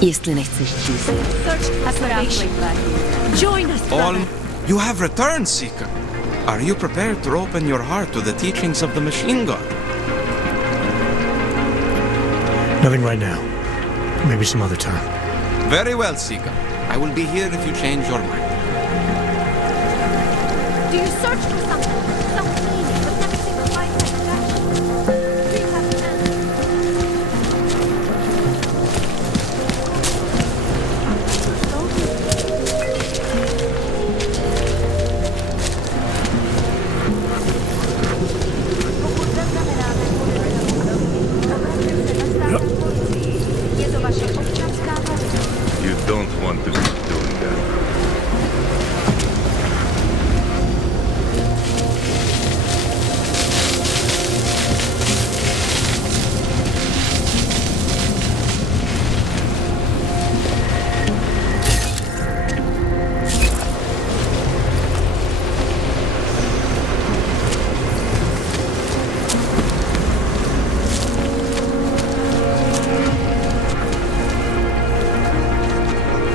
Jestli nechceš číst. Join us, All, brother. you have returned, Seeker. Are you prepared to open your heart to the teachings of the machine god? Nothing right now. Maybe some other time. Very well, Seeker. I will be here if you change your mind. Do you search for something? Some meaning, but never seem to find satisfaction? Do you have an answer? You don't want to keep doing that.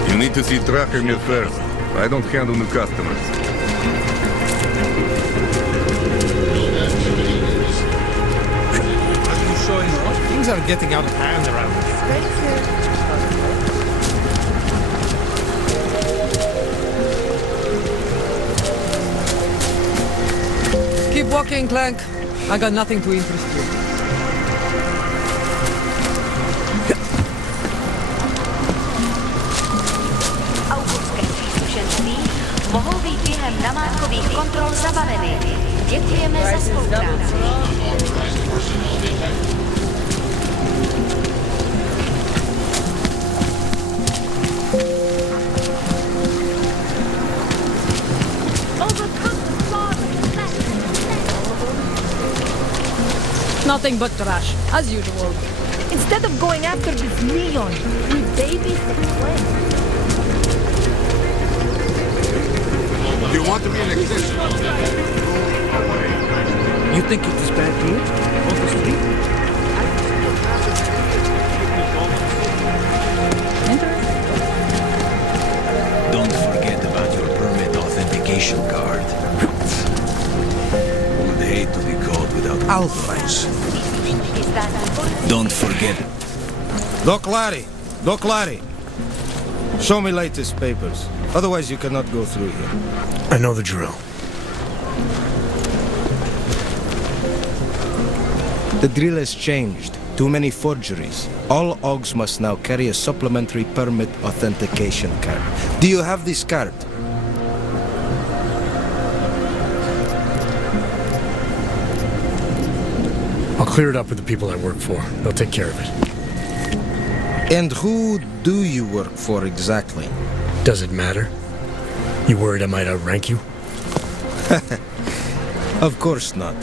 You need to see Drachemir first. I don't handle new customers. Things are getting out of hand around here. Keep walking, Clank. I got nothing to interest you. Augustské příslušenství mohou být během namátkových kontrol zabaveny. Děkujeme za spolupráci. Nothing but trash, as usual. Instead of going after this neon, we babies the flame. You want to be an exception? You think it is bad here? On the street? Don't forget about your permit authentication card. Would hate to be caught without Alphas. Don't forget. Doc Larry. Show me latest papers. Otherwise you cannot go through here. I know the drill. The drill has changed. Too many forgeries. All OGs must now carry a supplementary permit authentication card. Do you have this card? I'll clear it up with the people I work for. They'll take care of it. And who do you work for exactly? Does it matter? You worried I might outrank you? Of course not.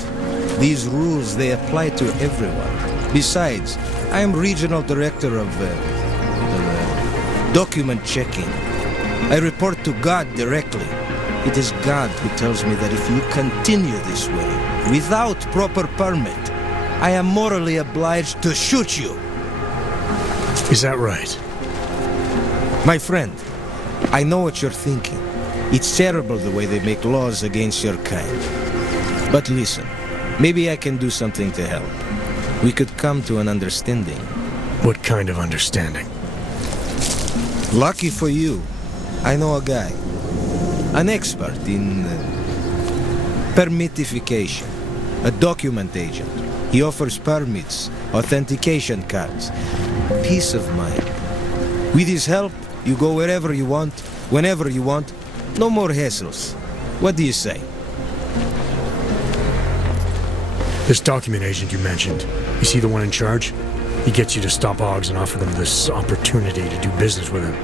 These rules, they apply to everyone. Besides, I am regional director of document checking. I report to God directly. It is God who tells me that if you continue this way, without proper permit, I am morally obliged to shoot you. Is that right? My friend, I know what you're thinking. It's terrible the way they make laws against your kind. But listen, maybe I can do something to help. We could come to an understanding. What kind of understanding? Lucky for you, I know a guy. An expert in permitification. A document agent. He offers permits, authentication cards. Peace of mind. With his help, you go wherever you want, whenever you want. No more hassles. What do you say? This document agent you mentioned, is he the one in charge? He gets you to stop OGs and offer them this opportunity to do business with him.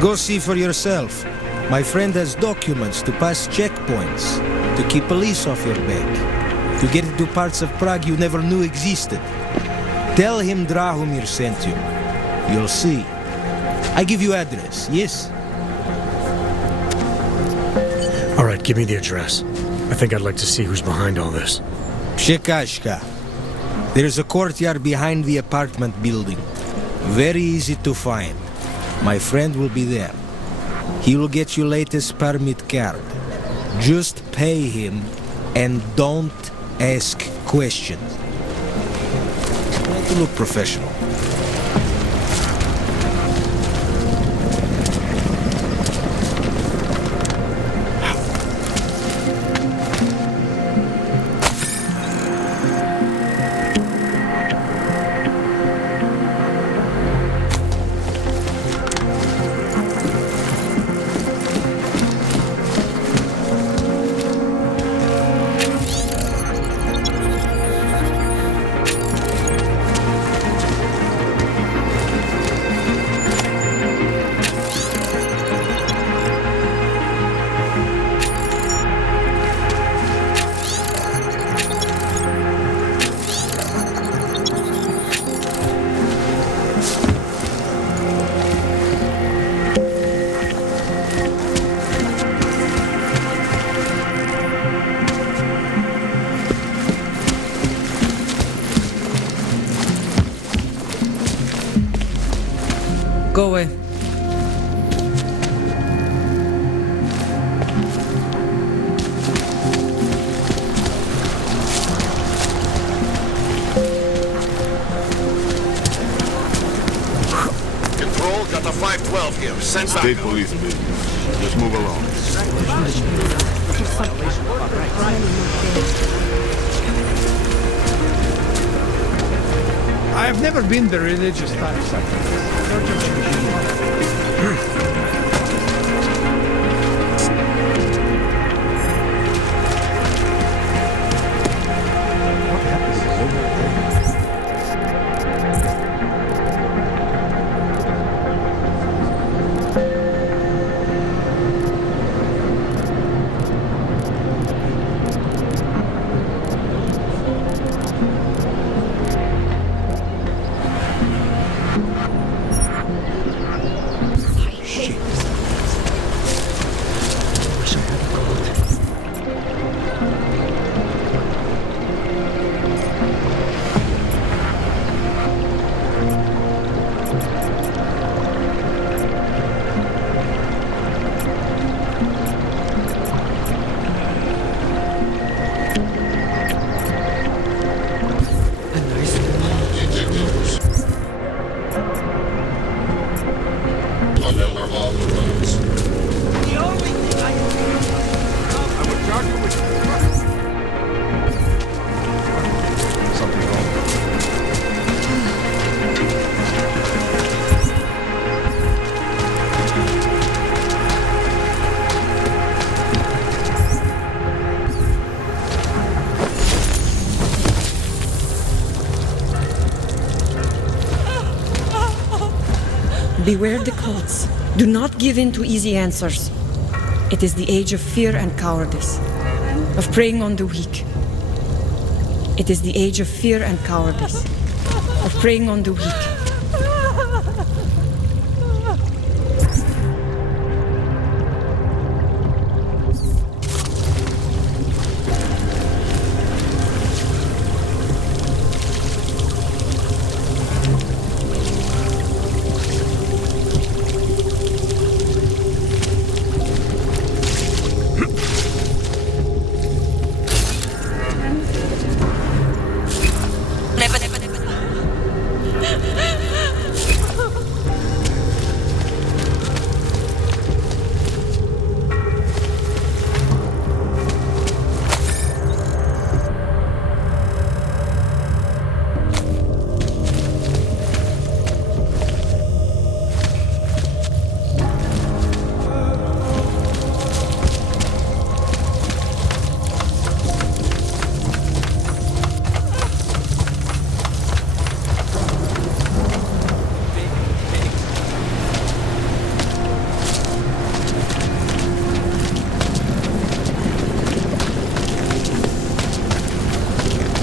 Go see for yourself. My friend has documents to pass checkpoints, to keep police off your back, to get into parts of Prague you never knew existed. Tell him Drahomir sent you. You'll see. I give you address, yes? All right, give me the address. I think I'd like to see who's behind all this. Shekashka. There is a courtyard behind the apartment building. Very easy to find. My friend will be there. He will get you latest permit card. Just pay him and don't ask questions. Try to look professional. Go away. Control, got the 512 here. Send back. State police business. Just move along. I have never been the religious type. Beware the cults. Do not give in to easy answers. It is the age of fear and cowardice, of preying on the weak. It is the age of fear and cowardice, of preying on the weak.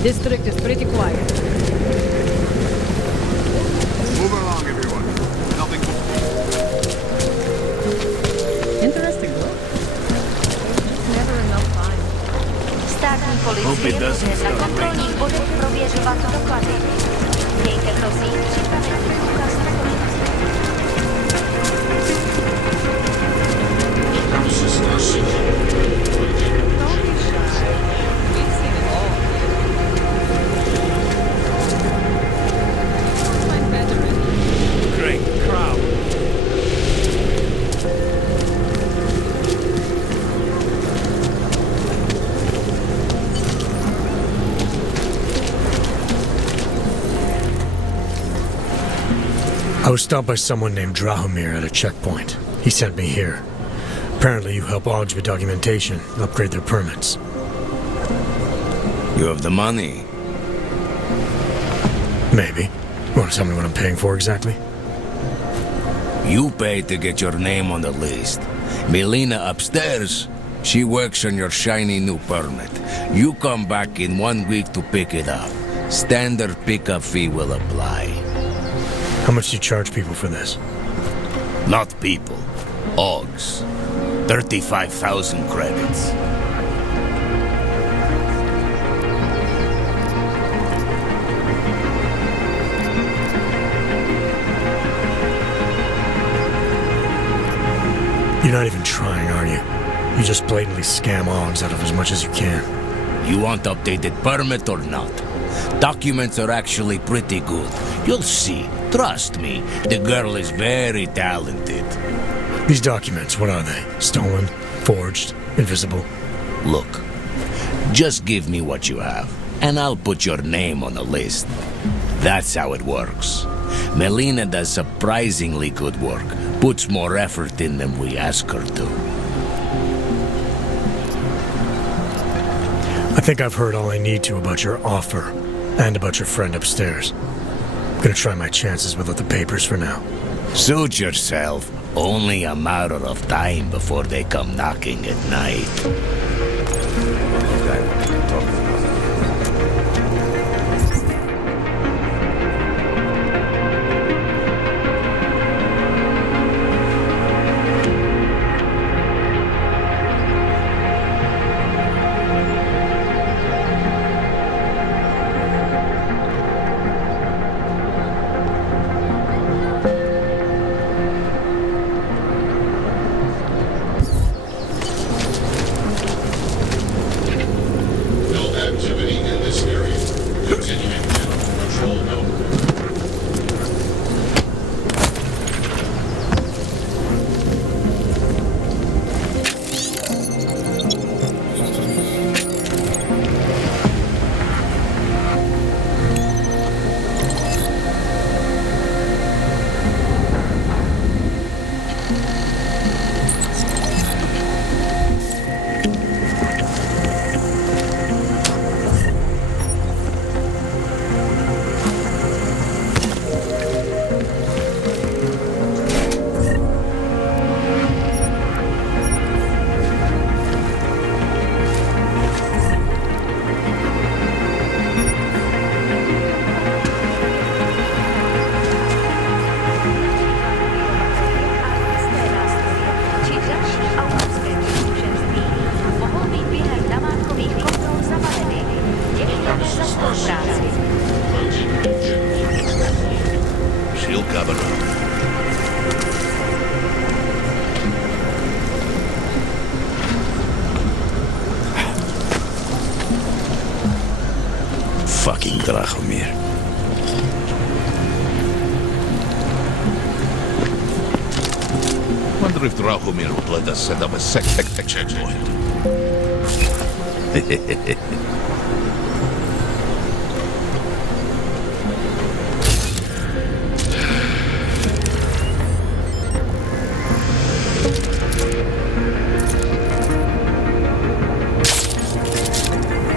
District is pretty quiet. Move along, everyone. Nothing to... Interesting, though. Never enough time. Státní policie bude na kontrolních bodech prověřovat doklady. Mějte prosím připravený důkaz na to. Great crowd. I was stopped by someone named Drahomir at a checkpoint. He sent me here. Apparently you help Augs with documentation, upgrade their permits. You have the money. Maybe. You want to tell me what I'm paying for exactly? You pay to get your name on the list. Melina upstairs, she works on your shiny new permit. You come back in 1 week to pick it up. Standard pickup fee will apply. How much do you charge people for this? Not people. Augs. 35,000 credits. You're not even trying, are you? You just blatantly scam Augs out of as much as you can. You want updated permit or not? Documents are actually pretty good. You'll see. Trust me, the girl is very talented. These documents, what are they? Stolen? Forged? Invisible? Look, just give me what you have, and I'll put your name on the list. That's how it works. Melina does surprisingly good work, puts more effort in than we ask her to. I think I've heard all I need to about your offer, and about your friend upstairs. I'm gonna try my chances without the papers for now. Suit yourself. Only a matter of time before they come knocking at night. Fucking Drahomir. Wonder if Drahomir would let us set up a checkpoint.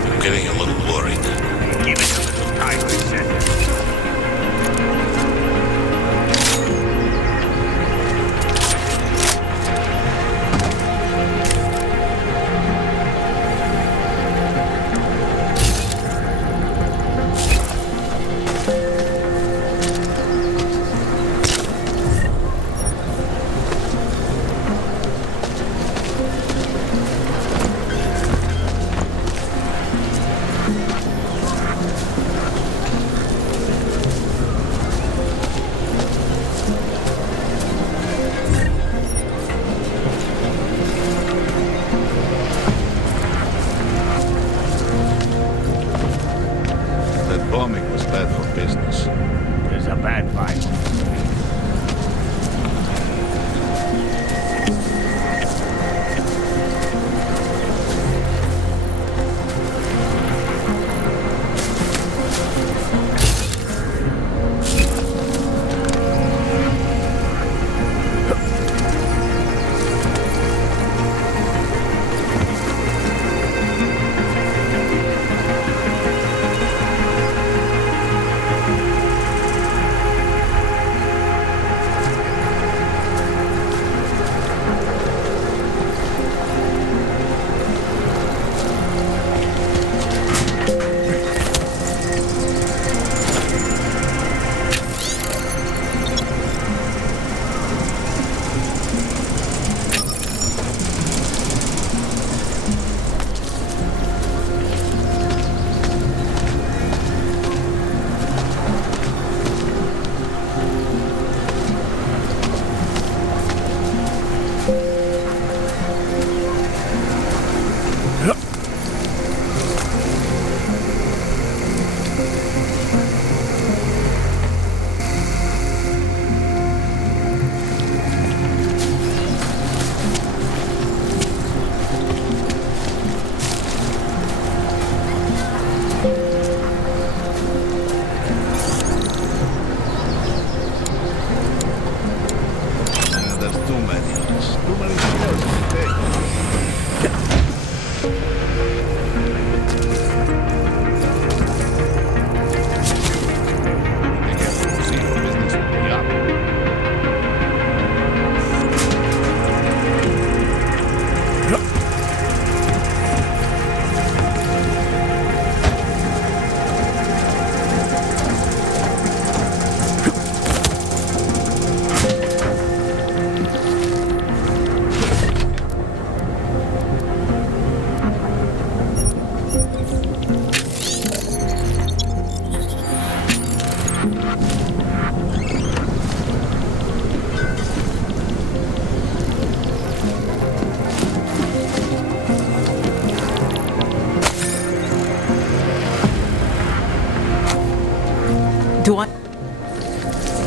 I'm getting a little worried. Give it a little time, I said. bombing was bad for business. There's a bad vibe.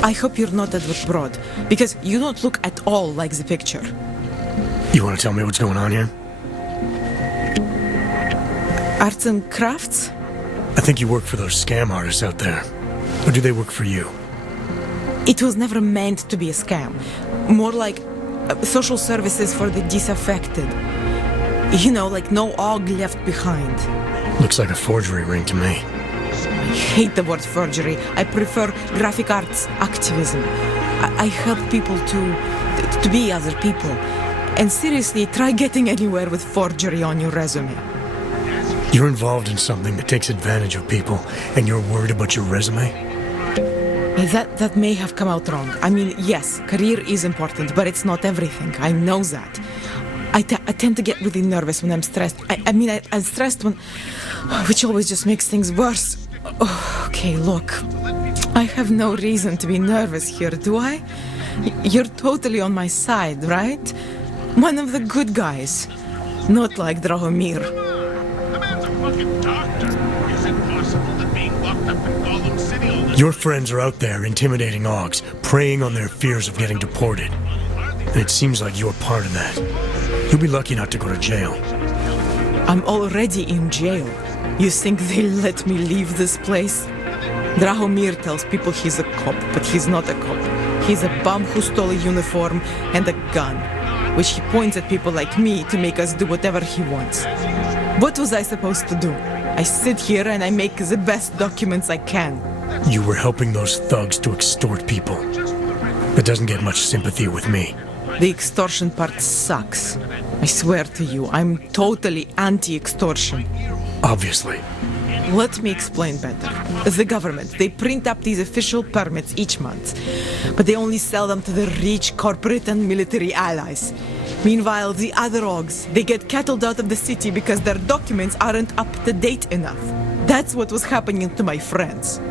I hope you're not Edward Broad, because you don't look at all like the picture. You want to tell me what's going on here? Arts and crafts? I think you work for those scam artists out there. Or do they work for you? It was never meant to be a scam. More like social services for the disaffected. You know, like no og left behind. Looks like a forgery ring to me. I hate the word forgery. I prefer graphic arts activism. I help people to be other people. And seriously, try getting anywhere with forgery on your resume. You're involved in something that takes advantage of people, and you're worried about your resume? That may have come out wrong. I mean, yes, career is important, but it's not everything. I know that. I tend to get really nervous when I'm stressed. I'm stressed when... which always just makes things worse. Oh, okay, look. I have no reason to be nervous here, do I? You're totally on my side, right? One of the good guys. Not like Drahomir. The man's a fucking doctor. Is it possible that being locked up in Gollum City all this... Your friends are out there intimidating Augs, preying on their fears of getting deported. And it seems like you're part of that. You'll be lucky not to go to jail. I'm already in jail. You think they'll let me leave this place? Drahomir tells people he's a cop, but he's not a cop. He's a bum who stole a uniform and a gun, which he points at people like me to make us do whatever he wants. What was I supposed to do? I sit here and I make the best documents I can. You were helping those thugs to extort people. That doesn't get much sympathy with me. The extortion part sucks. I swear to you, I'm totally anti-extortion. Obviously. Let me explain better. The government, they print up these official permits each month, but they only sell them to the rich corporate and military allies. Meanwhile, the other Augs, they get cattled out of the city because their documents aren't up to date enough. That's what was happening to my friends.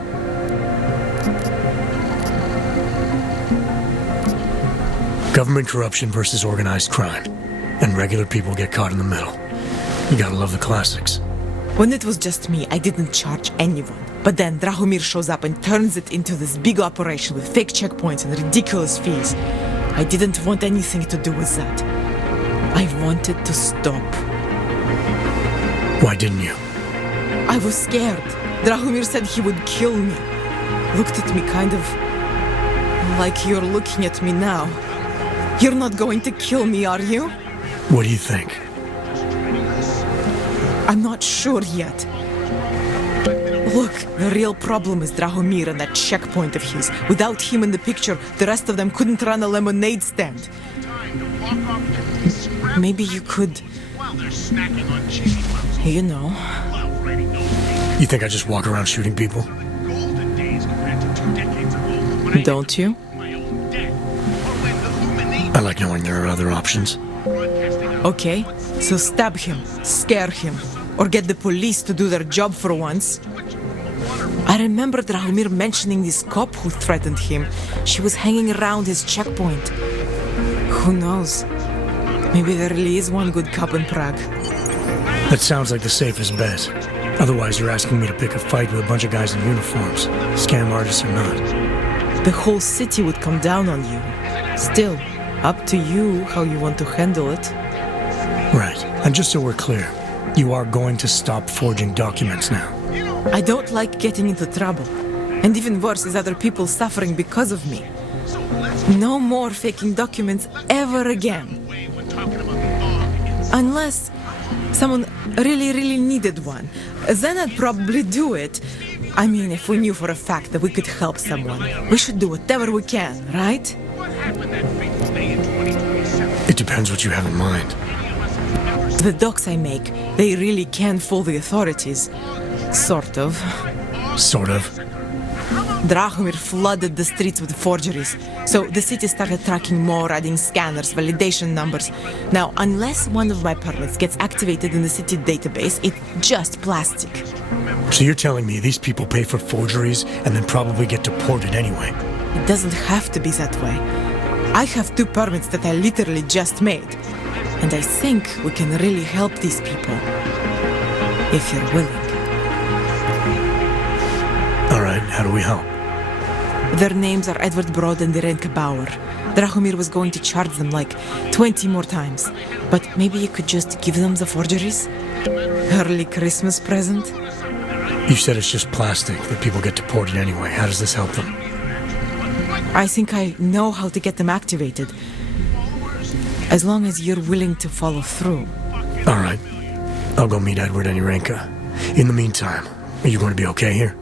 Government corruption versus organized crime. And regular people get caught in the middle. You gotta love the classics. When it was just me, I didn't charge anyone. But then Drahomir shows up and turns it into this big operation with fake checkpoints and ridiculous fees. I didn't want anything to do with that. I wanted to stop. Why didn't you? I was scared. Drahomir said he would kill me. Looked at me kind of like you're looking at me now. You're not going to kill me, are you? What do you think? I'm not sure yet. Look, the real problem is Drahomir and that checkpoint of his. Without him in the picture, the rest of them couldn't run a lemonade stand. Maybe you could... You know... You think I just walk around shooting people? Don't you? I like knowing there are other options. Okay, so stab him, scare him, or get the police to do their job for once. I remember Drahomir mentioning this cop who threatened him. She was hanging around his checkpoint. Who knows? Maybe there really is one good cop in Prague. That sounds like the safest bet. Otherwise, you're asking me to pick a fight with a bunch of guys in uniforms, scam artists or not. The whole city would come down on you. Still, up to you how you want to handle it. Right. And just so we're clear, you are going to stop forging documents now. I don't like getting into trouble. And even worse is other people suffering because of me. No more faking documents ever again. Unless someone really needed one. Then I'd probably do it. I mean, if we knew for a fact that we could help someone. We should do whatever we can, right? It depends what you have in mind. The docs I make, they really can fool the authorities. Sort of. Sort of. Drahomir flooded the streets with forgeries, so the city started tracking more, adding scanners, validation numbers. Now, unless one of my permits gets activated in the city database, it's just plastic. So you're telling me these people pay for forgeries and then probably get deported anyway? It doesn't have to be that way. I have 2 permits that I literally just made. And I think we can really help these people. If you're willing. Alright, how do we help? Their names are Edward Broad and Irenka Bauer. Drahomir was going to charge them like 20 more times. But maybe you could just give them the forgeries? Early Christmas present? You said it's just plastic, that people get deported anyway. How does this help them? I think I know how to get them activated. As long as you're willing to follow through. Alright. I'll go meet Edward and Irenka. In the meantime, are you going to be okay here?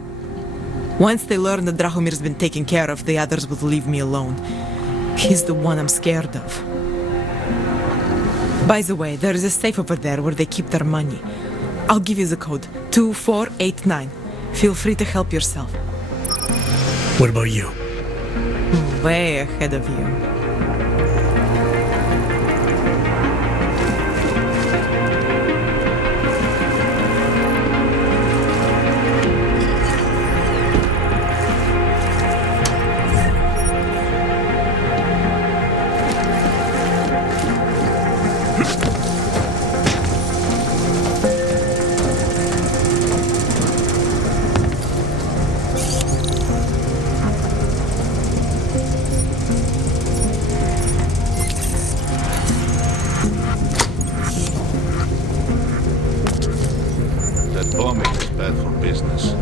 Once they learn that Drahomir's been taken care of, the others will leave me alone. He's the one I'm scared of. By the way, there is a safe over there where they keep their money. I'll give you the code, 2489. Feel free to help yourself. What about you? Way ahead of you. Bombing is bad for business.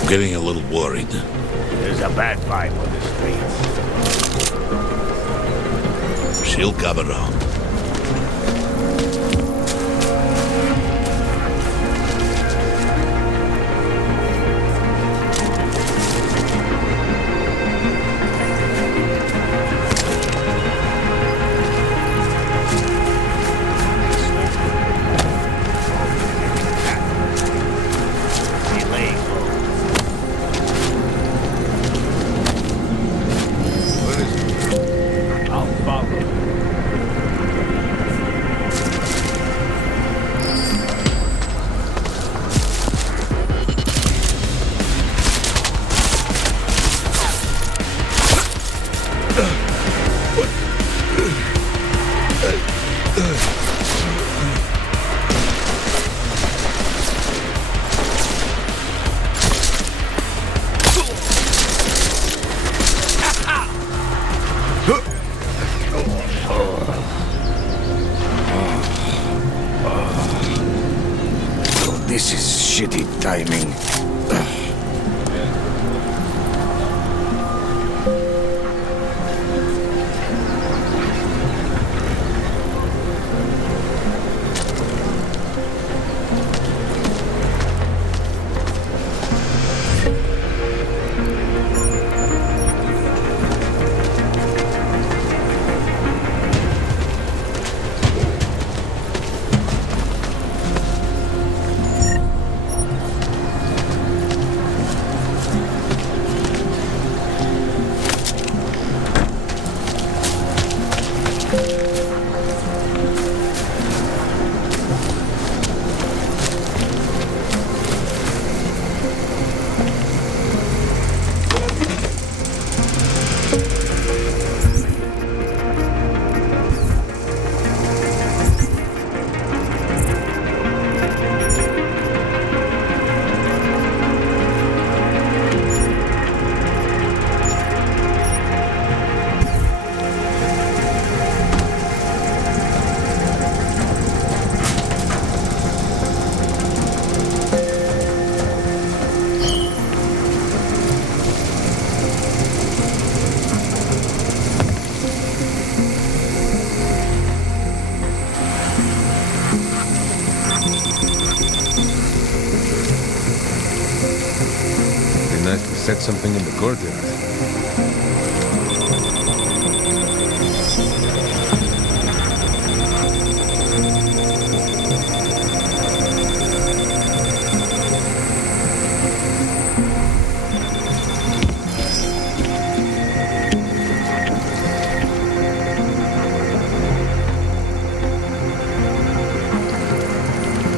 I'm getting a little worried. There's a bad vibe on the streets. She'll come around. This is shitty timing. Set something in the courtyard.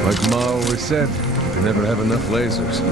Like Ma always said, you never have enough lasers.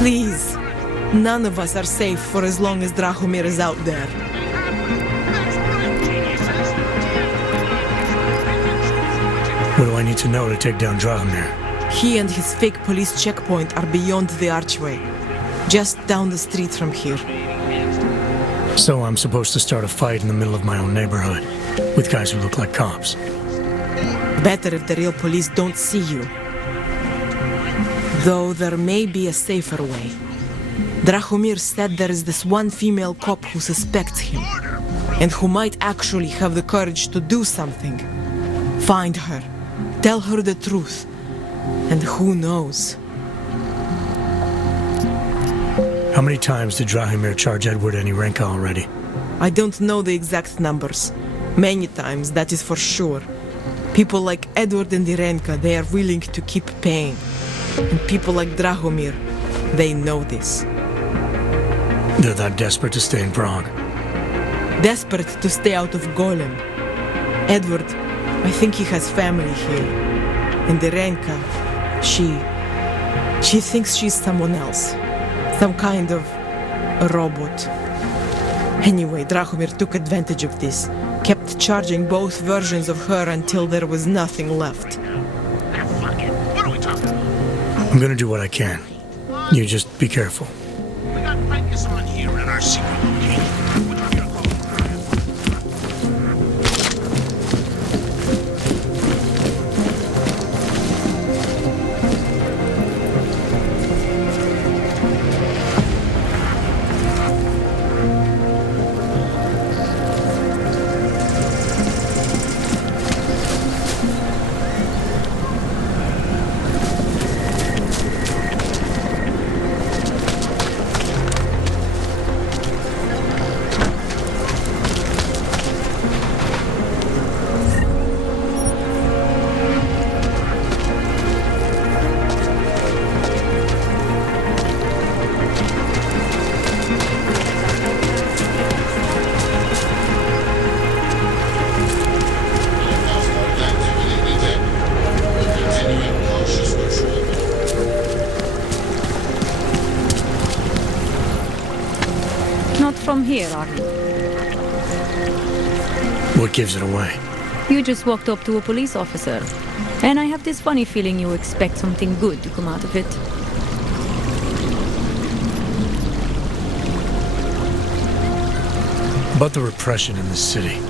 Please. None of us are safe for as long as Drahomir is out there. What do I need to know to take down Drahomir? He and his fake police checkpoint are beyond the archway. Just down the street from here. So I'm supposed to start a fight in the middle of my own neighborhood, with guys who look like cops. Better if the real police don't see you. Though there may be a safer way. Drahomir said there is this one female cop who suspects him, and who might actually have the courage to do something. Find her, tell her the truth, and who knows? How many times did Drahomir charge Edward and Irenka already? I don't know the exact numbers. Many times, that is for sure. People like Edward and Irenka, they are willing to keep paying. And people like Drahomir, they know this. They're that desperate to stay in Prague. desperate to stay out of Golem. Edward, I think he has family here. And Irenka, she thinks she's someone else. Some kind of a robot. Anyway, Drahomir took advantage of this. Kept charging both versions of her until there was nothing left. Fuck it. What are we talking about? I'm gonna do what I can. You just be careful. We got Frankus on here in our secret location. Which one you're calling? Not from here, are you? What gives it away? You just walked up to a police officer. And I have this funny feeling you expect something good to come out of it. About the repression in the city.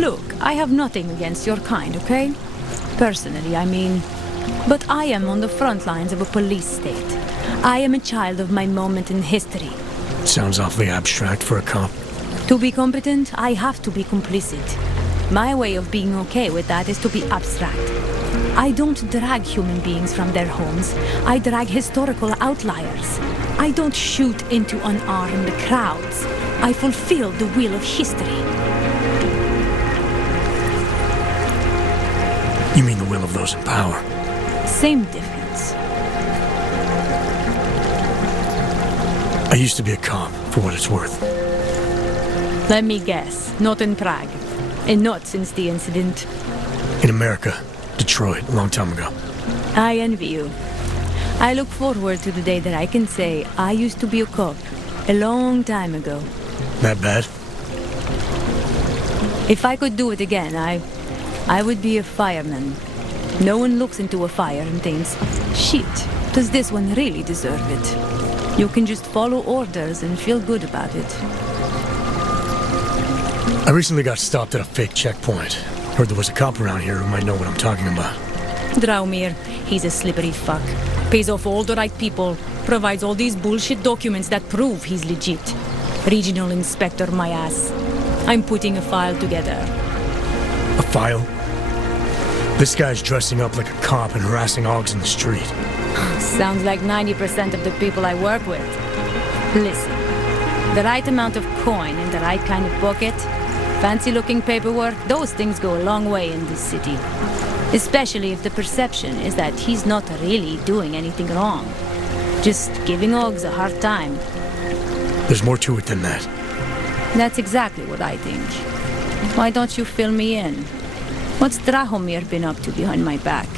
Look, I have nothing against your kind, okay? Personally, I mean. But I am on the front lines of a police state. I am a child of my moment in history. Sounds awfully abstract for a cop. To be competent, I have to be complicit. My way of being okay with that is to be abstract. I don't drag human beings from their homes. I drag historical outliers. I don't shoot into unarmed crowds. I fulfill the will of history. You mean the will of those in power? Same difference. I used to be a cop, for what it's worth. Let me guess, not in Prague. And not since the incident. In America, Detroit, a long time ago. I envy you. I look forward to the day that I can say I used to be a cop a long time ago. That bad? If I could do it again, I would be a fireman. No one looks into a fire and thinks, shit, does this one really deserve it? You can just follow orders and feel good about it. I recently got stopped at a fake checkpoint. Heard there was a cop around here who might know what I'm talking about. Draumir, he's a slippery fuck. Pays off all the right people. Provides all these bullshit documents that prove he's legit. Regional inspector, my ass. I'm putting a file together. A file? This guy's dressing up like a cop and harassing Augs in the street. Sounds like 90% of the people I work with. Listen, the right amount of coin in the right kind of pocket, fancy-looking paperwork, those things go a long way in this city. Especially if the perception is that he's not really doing anything wrong. Just giving Augs a hard time. There's more to it than that. That's exactly what I think. Why don't you fill me in? What's Drahomir been up to behind my back?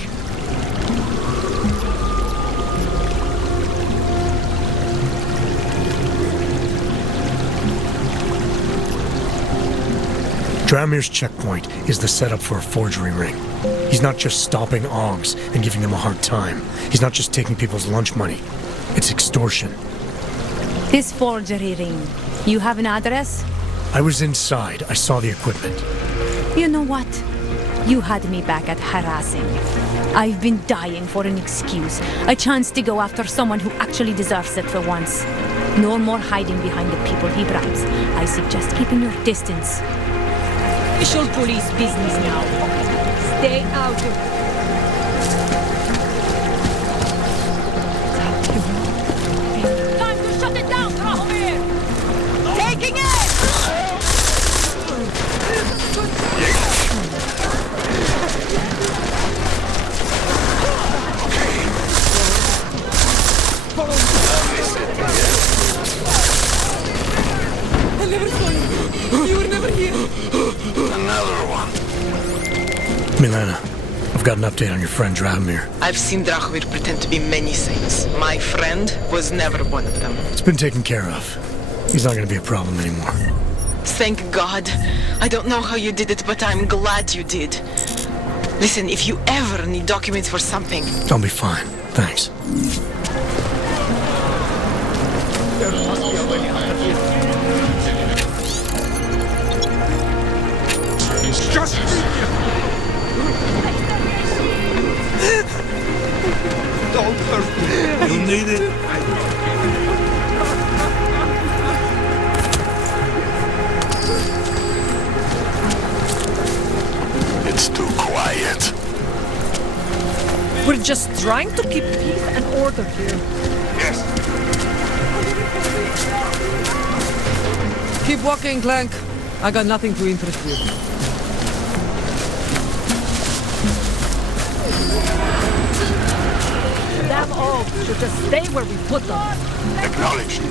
Drahomir's checkpoint is the setup for a forgery ring. He's not just stopping Augs and giving them a hard time. He's not just taking people's lunch money. It's extortion. This forgery ring, you have an address? I was inside. I saw the equipment. You know what? You had me back at harassing. I've been dying for an excuse, a chance to go after someone who actually deserves it for once. No more hiding behind the people he bribes. I suggest keeping your distance. Official police business now. Stay out of it. Time to shut it down, Drahomir! Taking it! I never thought You were never here. Another one. Milena, I've got an update on your friend Drahomir. I've seen Drahomir pretend to be many things. My friend was never one of them. It's been taken care of. He's not going to be a problem anymore. Thank God. I don't know how you did it, but I'm glad you did. Listen, if you ever need documents for something... I'll be fine. Thanks. Just... Don't hurt me. You need it? It's too quiet. We're just trying to keep peace and order here. Yes. Keep walking, Clank. I got nothing to interest you. Damn oaks should just stay where we put them. Acknowledged.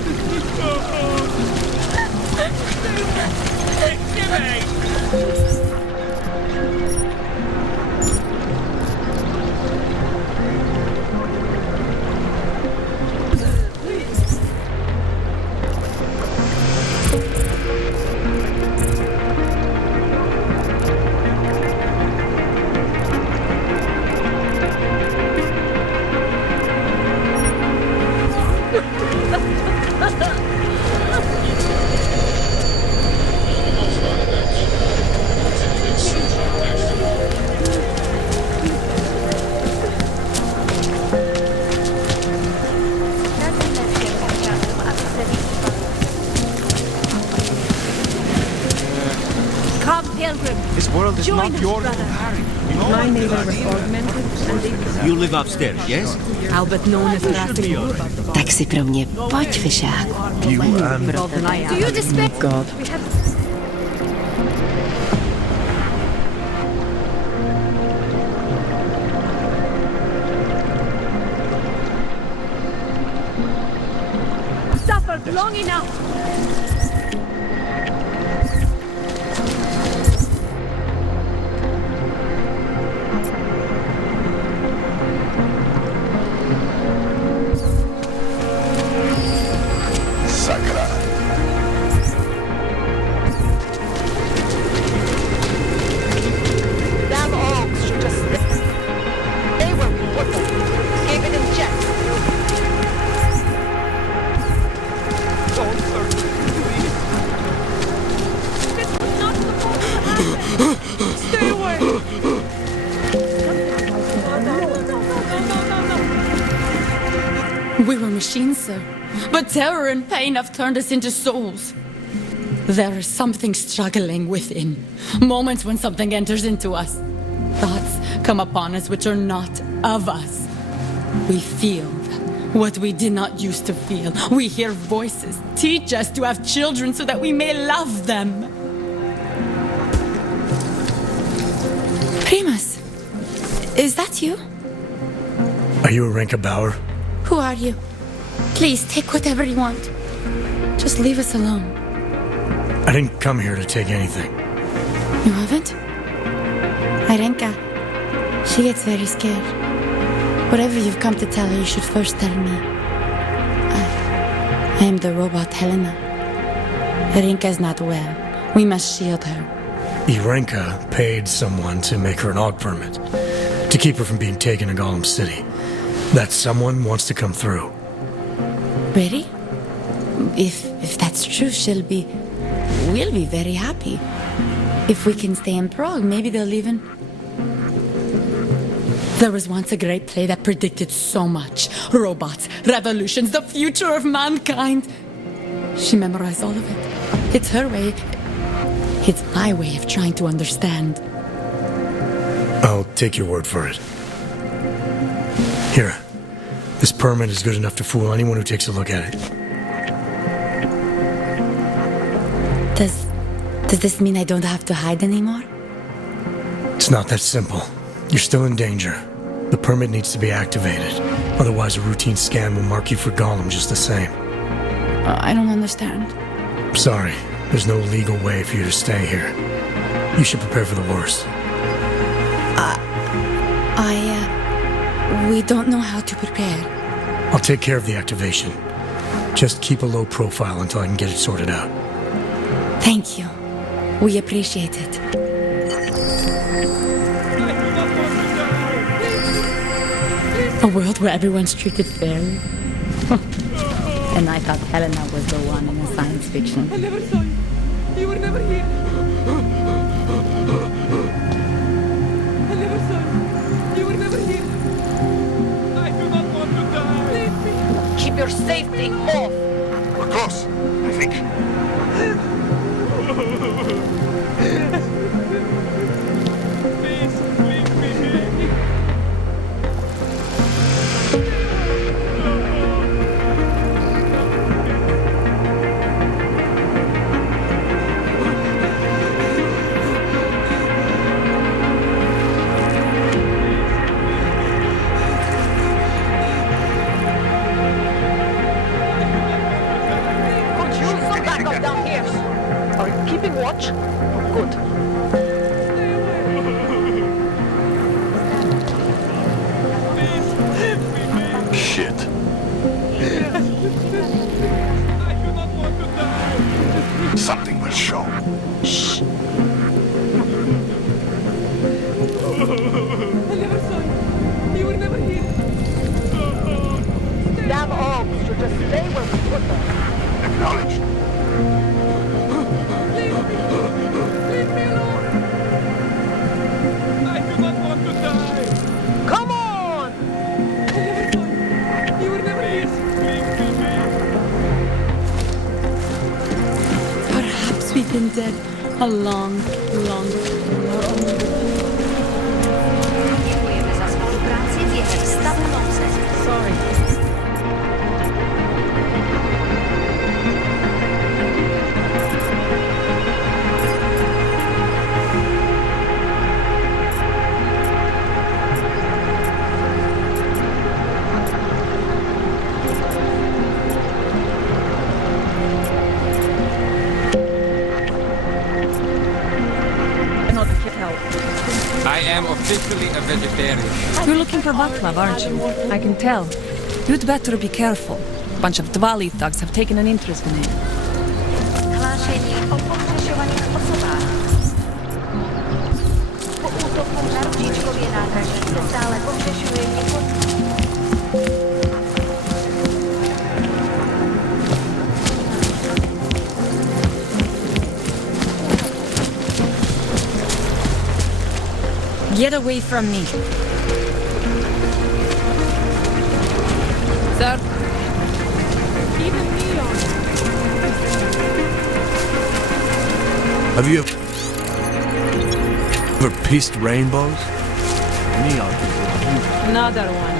This world is Join not us, yours to brother. carry. My neighbor was augmented and You live upstairs, yes? Albert known as Rasting. Tak si pro mě pojď, Fišáku. Do you despair? God. We have... suffered long enough. Damn oaks should just stay where we put them. Keep it in check. Don't hurt me, This was not supposed to happen. Stay away. We were machines, sir. But terror and pain have turned us into souls. There is something struggling within. Moments when something enters into us. Thoughts come upon us which are not of us. We feel what we did not used to feel. We hear voices teach us to have children so that we may love them. Primus, is that you? Are you Arenka Bauer? Who are you? Please take whatever you want. Just leave us alone. I didn't come here to take anything. You haven't? Arenka, she gets very scared. Whatever you've come to tell her, you should first tell me. I am the robot Helena. Arenka is not well. We must shield her. Arenka paid someone to make her an AUG permit. To keep her from being taken to Gollum City. That someone wants to come through. Really? If that's true, we'll be very happy. If we can stay in Prague, maybe they'll even... There was once a great play that predicted so much. Robots, revolutions, the future of mankind. She memorized all of it. It's her way. It's my way of trying to understand. I'll take your word for it. Here. This permit is good enough to fool anyone who takes a look at it. Does this mean I don't have to hide anymore? It's not that simple. You're still in danger. The permit needs to be activated. Otherwise, a routine scan will mark you for Gollum just the same. I don't understand. Sorry, There's no legal way for you to stay here. You should prepare for the worst. We don't know how to prepare. I'll take care of the activation. Just keep a low profile until I can get it sorted out. Thank you. We appreciate it. A world where everyone's treated fairly. And I thought Helena was the one in a science fiction. I never saw you. You were never here. I never saw you. You were never here. I do not want to die. Leave me. Keep your safety off! We're close, I think. Please, leave me be. Could use some backup down here. Are you keeping watch? Good. Shit. Something will show. Shh. I never saw you. You were never here. Damn orbs should just stay where we put them. Acknowledged. Leave me alone. I do not want to die. Come on! I never saw you. You were never here. Leave me be. Perhaps we've been dead a long, long time. Děkujeme za spolupráci během stavu nouze. Sorry. Cannot get help. I am officially a vegetarian. You're looking for Vaclav, aren't you? I can tell. You'd better be careful. A bunch of Dvali thugs have taken an interest in him. Hlášení o pohřešovaných osobách. Po útoku na Růžičkově nádraží se stále pohřešuje několik. Get away from me. Sir? Even Neon. Have you ever pieced rainbows? Another one.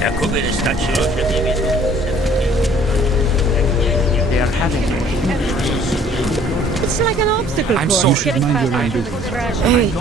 Jakoby nestačilo, že by mě They are having It's like an obstacle I'm course. sorry. Getting past Hey.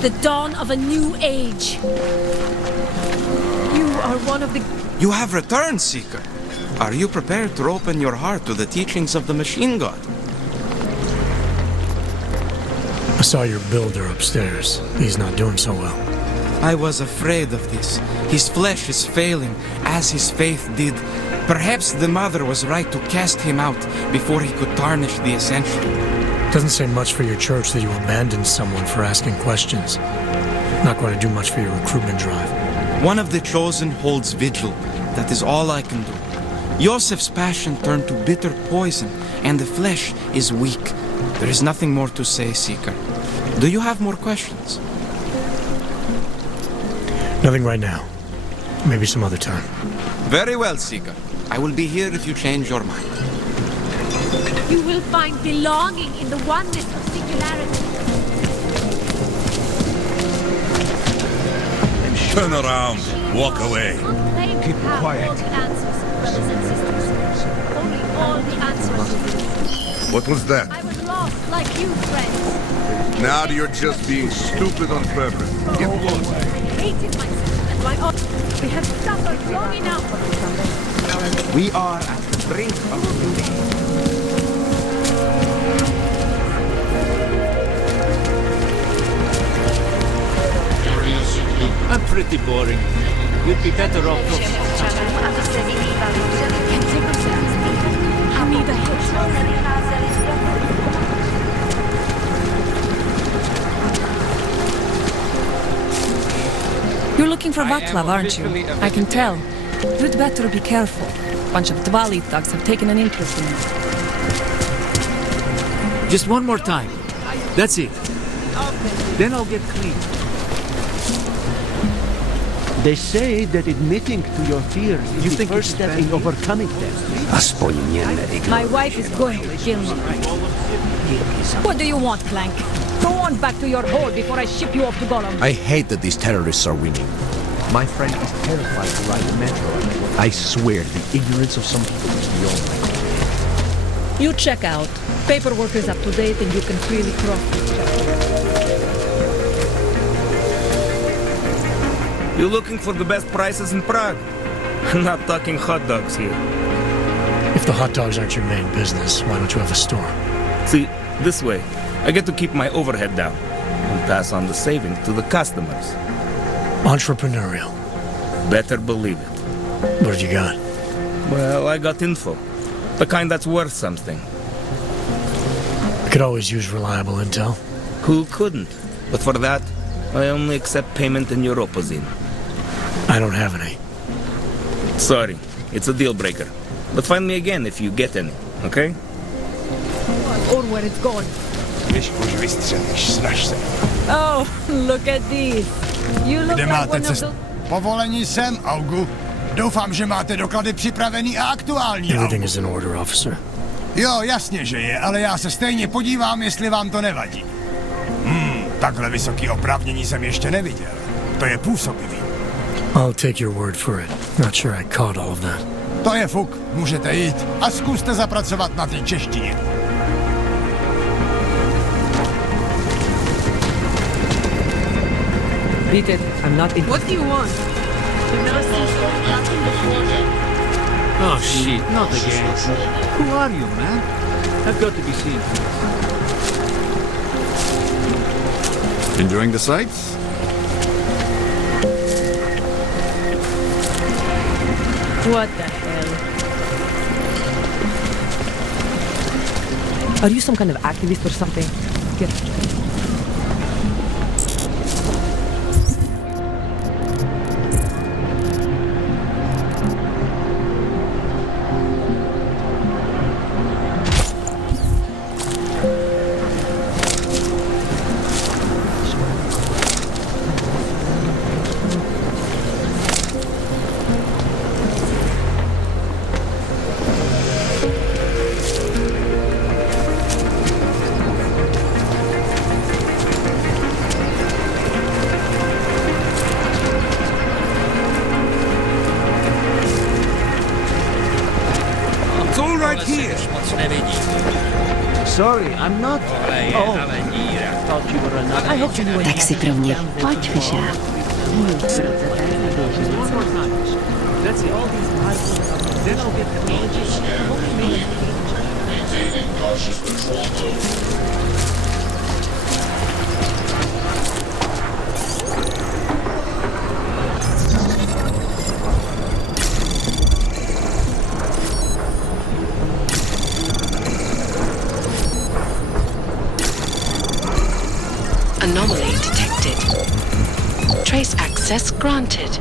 the dawn of a new age. You are one of the... You have returned, Seeker. Are you prepared to open your heart to the teachings of the machine god? I saw your builder upstairs. He's not doing so well. I was afraid of this. His flesh is failing, as his faith did. Perhaps the mother was right to cast him out before he could tarnish the essential. Doesn't say much for your church that you abandoned someone for asking questions. Not going to do much for your recruitment drive. One of the chosen holds vigil. That is all I can do. Yosef's passion turned to bitter poison, and the flesh is weak. There is nothing more to say, Seeker. Do you have more questions? Nothing right now. Maybe some other time. Very well, Seeker. I will be here if you change your mind. You will find belonging in the oneness of singularity. Turn around. Walk away. Keep quiet. Only all the answers. What was that? I was lost like you, friends. Now you're just being stupid on purpose. Get lost. I hated myself and my own. We have suffered long enough. We are at the brink of new day. I'm pretty boring. You'd be better off not. I need a hit. You're looking for Vaclav, aren't you? I can tell. You'd better be careful. A bunch of Dvali thugs have taken an interest in you. Just one more time. That's it. Then I'll get clean. They say that admitting to your fears is the first step in overcoming them. My wife is going to kill me. What do you want, Clank? Go on back to your hole before I ship you off to Gollum. I hate that these terrorists are winning. My friend is terrified to ride the metro. I swear, the ignorance of some people is beyond my control. You check out. Paperwork is up to date and you can freely cross this check. You're looking for the best prices in Prague? Not talking hot dogs here. If the hot dogs aren't your main business, why don't you have a store? See, this way, I get to keep my overhead down and pass on the savings to the customers. Entrepreneurial. Better believe it. What have you got? Well, I got info. The kind that's worth something. I could always use reliable intel. Who couldn't? But for that, I only accept payment in Europozine. I don't have any. Sorry, it's a deal breaker. But find me again if you get any, okay? Or where it's gone. Oh, look at these. You look like one of those... Povolení sem, Augu. Doufám, že máte doklady připravený a aktuální. Everything is in order, officer. Jo, jasně, že je, ale já se stejně podívám, jestli vám to nevadí. Takhle vysoký oprávnění jsem ještě neviděl. To je působivý. I'll take your word for it. Not sure I caught all of that. To je fuk, můžete jít a zkuste zapracovat na té češtině. Beat it. I'm not in. What do you want? Oh shit, not again. Who are you, man? I've got to be seen. Enjoying the sights? What the hell? Are you some kind of activist or something? Get Sorry, I'm not. Oh, thought you were another. I hope you knew. Tak si pro mě pojď, vyšák. Let's see all these parts. Then I'll get technology. Maintaining cautious patrol mode. Anomaly detected. Trace access granted.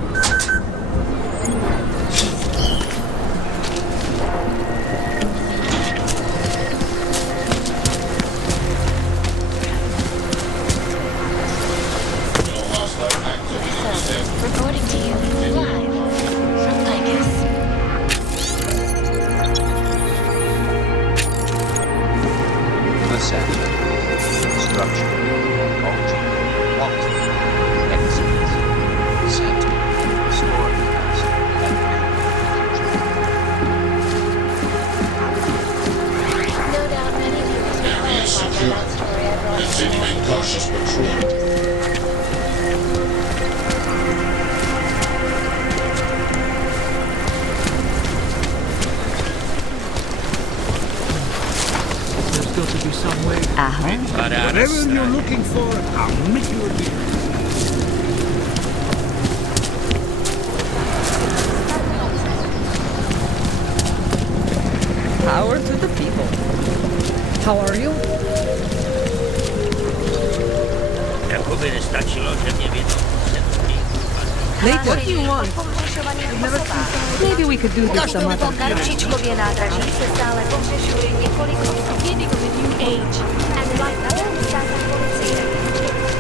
Reporting to you live from Vegas. Ascent. Structure. Ecology. Quality. Excellence. Set. Restore capacity. No doubt many viewers will clarify the love story I brought you. Continuing cautious patrol. There's got to be some way. Whatever you're looking for, I'll meet you here. Power to the people. How are you? Jakoby nestačilo, že mě Nate, what do you want? Maybe we could do this some other Na ručičkově nádraží se stále pohřešuje několik osob. Age. And like that, stát policie.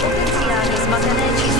Potenciálně zmatené číslo